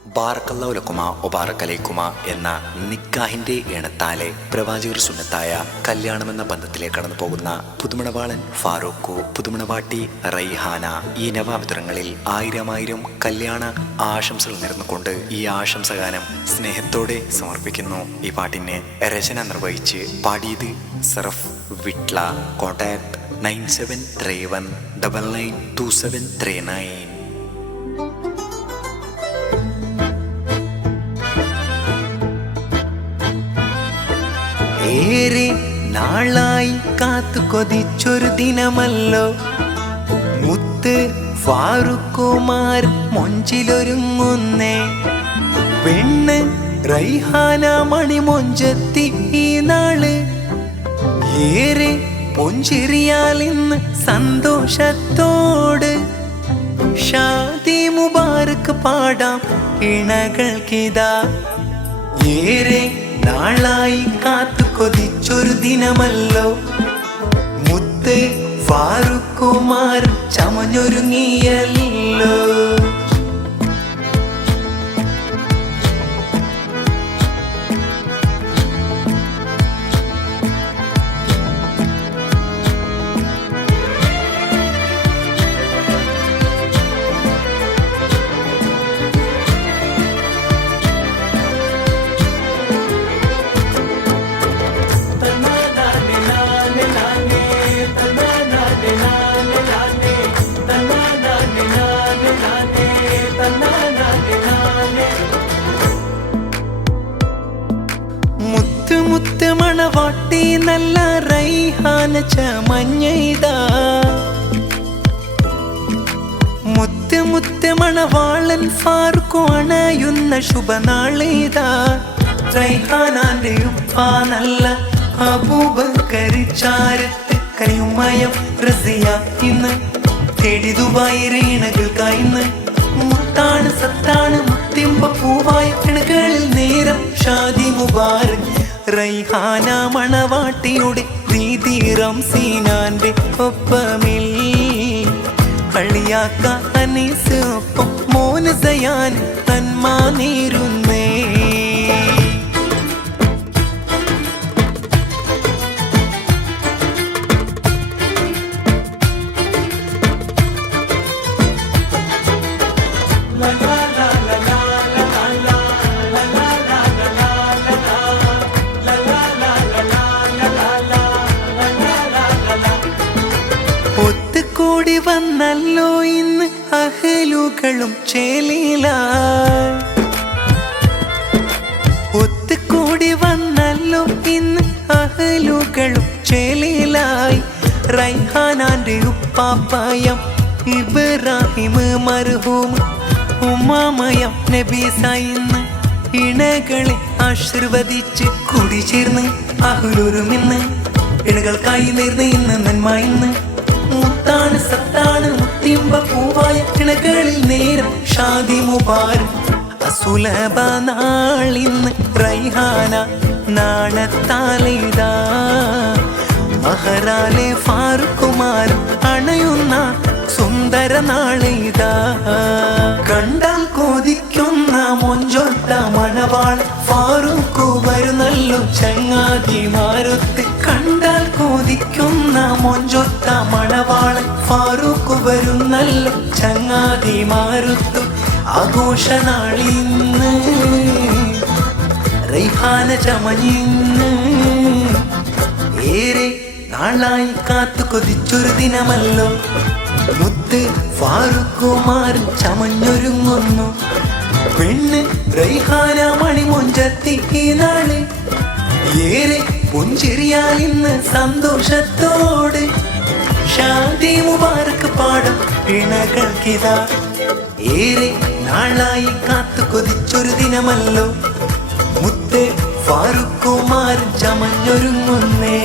ബാറക്കല്ലാഹു ലക്കുമ ഒബാറക്കലൈക്കുമ എന്ന നിക്കാഹിന്റെ എണത്താലെ പ്രവാചകർ സുന്നത്തായ കല്യാണമെന്ന ബന്ധത്തിലേക്ക് കടന്നു പോകുന്ന പുതുമണവാളൻ ഫാറൂഖ്, പുതുമണവാട്ടി റൈഹാന ഈ നവാവതരങ്ങളിൽ ആയിരം കല്യാണ ആശംസകൾ നേർന്നുകൊണ്ട് ഈ ആശംസഗാനം സ്നേഹത്തോടെ സമർപ്പിക്കുന്നു. ഈ പാട്ടിനെ രചന നിർവഹിച്ച് പാടിയത് സറഫ് വിട്ല. കോൺടാക്ട് 9731992739. ഏറെ നാളായി കാത്തു കൊതിച്ചൊരു ദിനമല്ലോ മുത്ത് ഫാറൂഖുമാർ മൊഞ്ചിലൊരുങ്ങുന്നേ. പെണ്ണ് റൈഹാന മണിമൊഞ്ചത്തി ഈ നാള് ഏറെ പൊഞ്ചിറിയാൽ ഇന്ന് സന്തോഷത്തോട് ഷാദി മുബാറക്ക് പാടാം ഇണകൾക്കിതാ. ഏറെ നാളായി കാത്തു കൊതിച്ചൊരു ദിനമല്ലോ മുത്ത് ഫാറൂഖുമാർ ചമഞ്ഞൊരുങ്ങിയല്ലോ. മുത്ത് മണവാട്ടി നല്ല റൈഹാന ചമഞ്ഞതാ. മുത്ത് മണവാളൻ ഫാറൂഖ് അണയുന്ന ശുഭനാളിതാ. റൈഹാനാന്റെ ഉപ്പ നല്ല അബൂബക്കർ ചാരത്ത് കനിയുമയം റസിയ ഇന്ന് തേടി ദുബായ് റീണകൾക്കായിന്ന്. മുത്താണ് സത്താണ് മുത്തിമ്പ പൂവായ കിണകളിൽ നേരം ഷാദി മുബാറക്. റൈഹാന മണവാട്ടിയുടെ ദീദി റംസീനാന്റെ ഒപ്പമിൽ കളിയാക്ക അനീസ് ഒപ്പം മോന് സയാൻ തന്മാ നേരുന്നേ. ഒത്തുകൂടി വന്നല്ലോ ഇന്ന് അഹലുകളും ചേലിലായി. ഒത്തുകൂടി വന്നല്ലോ ഇന്ന് അഹലുകളും ചേലിലായി. റൈഹാനാന്റെ ഉപ്പാപ്പയം ഇബ്രാഹിം മർഹൂം ഉമ്മാമയം നബീസായിന്ന് ഇണകളെ ആശീർവദിച്ച് കൂടിച്ചേർന്ന് അഹ്ലൊരുമിന്ന് ഇണകൾക്കായി നേർന്ന് ഇന്ന് നന്മ ഇന്ന്. മുത്താണ് സത്താണ് മുത്തിമ്പ പൂവായ കിണകളിൽ നേരം ഷാദി മുബാറക്. അസുലഭ നാളിന്ന് റൈഹാന നാണത്താലിതാ. മഹറാലെ ഫാറൂഖുമാർ അണയുന്ന സുന്ദര നാളിതാ. കണ്ടാൽ കൊതിക്കുന്ന മൊഞ്ചൊട്ട മണവാൾ ഫാറൂഖ് വരുന്നല്ലോ ചങ്ങാതിമാരൊത്ത്. കണ്ടാൽ കൊതിക്കുന്ന മൊഞ്ചൊത്ത മണവാൾ ഫാറൂഖ് വരുന്നല്ലോ ചങ്ങാതിമാരൊത്ത്. ആഘോഷനാളിന്ന് റൈഹാന ചമഞ്ഞിന്ന് ഏറെ നാളായി കാത്തു കൊതിച്ചൊരു ദിനമല്ലോ മുത്ത് ഫാറൂഖുമാർ ചമഞ്ഞൊരുങ്ങുന്നു. പെണ്ണ് റൈഹാന മണിമൊഞ്ചത്തി ഈ നാള് ഏറെ പുഞ്ചിരിയാൽ ഇന്ന് സന്തോഷത്തോട് ഷാദി മുബാറക്ക് പാടം ഇണകൾക്കിതാ. ഏറെ നാളായി കാത്തു കൊതിച്ചൊരു ദിനമല്ലോ മുത്ത് ഫാറൂഖുമാർ ചമഞ്ഞൊരുങ്ങുന്നേ.